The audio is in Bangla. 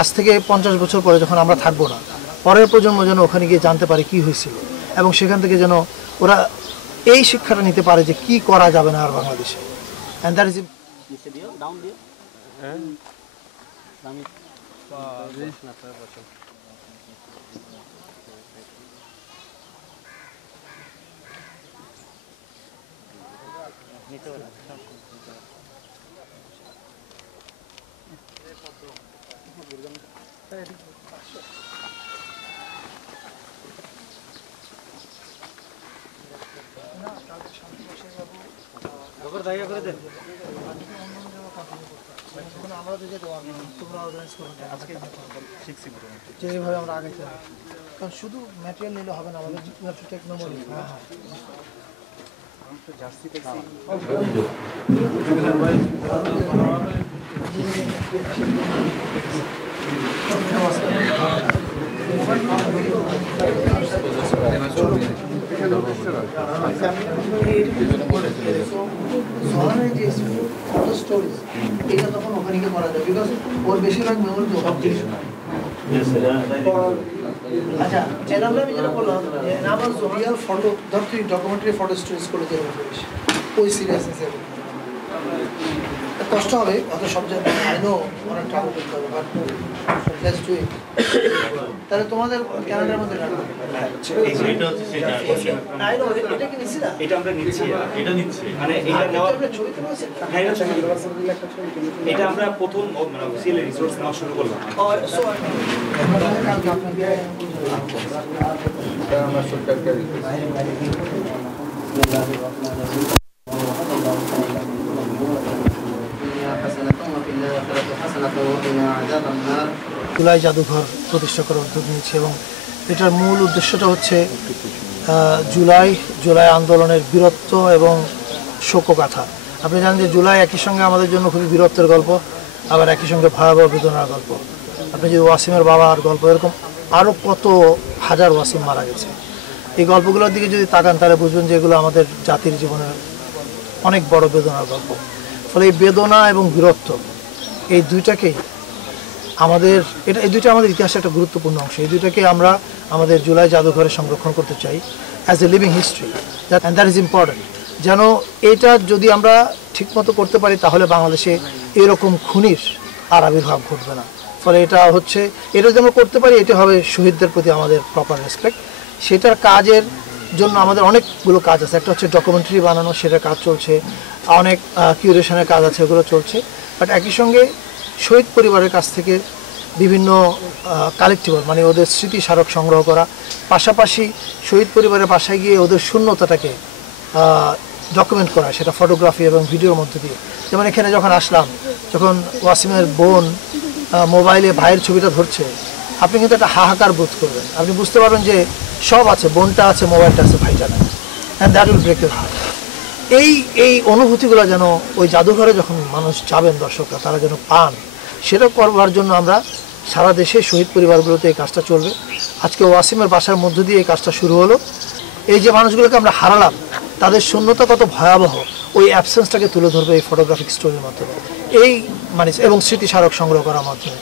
আজ থেকে 50 বছর পরে যখন আমরা থাকবো না, পরের প্রজন্ম যেন ওখানে গিয়ে জানতে পারে কি হয়েছিল এবং সেখান থেকে যেন ওরা এই শিক্ষাটা নিতে পারে যে কি করা যাবে না আর বাংলাদেশে। এন্ড দ্যাট ইজ যেভাবে আমরা আগে কারণ শুধু ম্যাটেরিয়াল নিলে হবে না, আমাদের টেকনোলজি এটা তখন ওখানে গিয়ে করা যায়, বিকজ ওর বেশিরভাগ মেমোরি তো আচ্ছা এনামলে আমি যেটা বললাম যে আমার রিয়াল ফটো ধর তুই ডকুমেন্টারি ফটো স্টোরেজ করে দিয়ে ওই সিরিয়াসনেস কষ্ট হবে অত সব জায়গায় আই নো অনেক টাকা করতে হবে, বাট লেটস ডু ইট। তাহলে তোমাদের ক্যানাডার মধ্যে রাখবো আই নো এটা কি নিছি না, এটা আমরা নিচ্ছি, এটা নিচ্ছি মানে এটা নেওয়া আমরা ছবি তুলে আছে এটা আমরা প্রথম মানে অফিসিয়াল রিসোর্স নেওয়া শুরু করলাম। সো কালকে আপনাকে আমরা সরকারকে জুলাই জাদুঘর প্রতিষ্ঠা করার উদ্যোগ নিয়েছে এবং এটার মূল উদ্দেশ্যটা হচ্ছে জুলাই আন্দোলনের বীরত্ব এবং শোকগাথা। আপনি জানেন যে জুলাই একই সঙ্গে আমাদের জন্য খুবই বীরত্বের গল্প, আবার একই সঙ্গে ভয়াবহ বেদনার গল্প। আপনি যদি ওয়াসিমের বাবার গল্প, এরকম আরও কত হাজার ওয়াসিম মারা গেছে, এই গল্পগুলোর দিকে যদি তাকান তাহলে বুঝবেন যে এগুলো আমাদের জাতির জীবনের অনেক বড় বেদনার গল্প। ফলে এই বেদনা এবং বীরত্ব এই দুইটাকেই এই দুইটা আমাদের ইতিহাসের একটা গুরুত্বপূর্ণ অংশ। এই দুইটাকে আমরা আমাদের জুলাই জাদুঘরে সংরক্ষণ করতে চাই as a living history, and that is important. যেন এটা যদি আমরা ঠিকমতো করতে পারি তাহলে বাংলাদেশে এরকম খুনির আর আবির্ভাব ঘটবে না। ফলে এটা যদি আমরা করতে পারি, এটা হবে শহীদদের প্রতি আমাদের প্রপার রেসপেক্ট। সেটার কাজের জন্য আমাদের অনেকগুলো কাজ আছে। একটা হচ্ছে ডকুমেন্টারি বানানো, সেটার কাজ চলছে, অনেক কিউরেশনের কাজ আছে, ওগুলো চলছে। বাট একই সঙ্গে শহীদ পরিবারের কাছ থেকে বিভিন্ন কালেক্টিবল মানে ওদের স্মৃতি স্মারক সংগ্রহ করা, পাশাপাশি শহীদ পরিবারের বাসায় গিয়ে ওদের শূন্যতাটাকে ডকুমেন্ট করা, সেটা ফটোগ্রাফি এবং ভিডিওর মধ্যে দিয়ে। যেমন এখানে যখন আসলাম, যখন ওয়াসিমের বোন মোবাইলে ভাইয়ের ছবিটা ধরছে, আপনি কিন্তু একটা হাহাকার বোধ করবেন। আপনি বুঝতে পারবেন যে সব আছে, বোনটা আছে, মোবাইলটা আছে, ভাইটা নাই, and that will break your heart. এই অনুভূতিগুলো যেন ওই জাদুঘরে যখন মানুষ যাবেন, দর্শকরা তারা যেন পান, সেটা করবার জন্য আমরা সারা দেশে শহীদ পরিবারগুলোতে এই কাজটা চলবে। আজকে ওয়াসিমের বাসার মধ্য দিয়ে এই কাজটা শুরু হলো। এই যে মানুষগুলোকে আমরা হারালাম, তাদের শূন্যতা কত ভয়াবহ, ওই অ্যাবসেন্সটাকে তুলে ধরবে এই ফটোগ্রাফিক স্টোরির মাধ্যমে, এবং স্মৃতি স্মারক সংগ্রহ করার মাধ্যমে।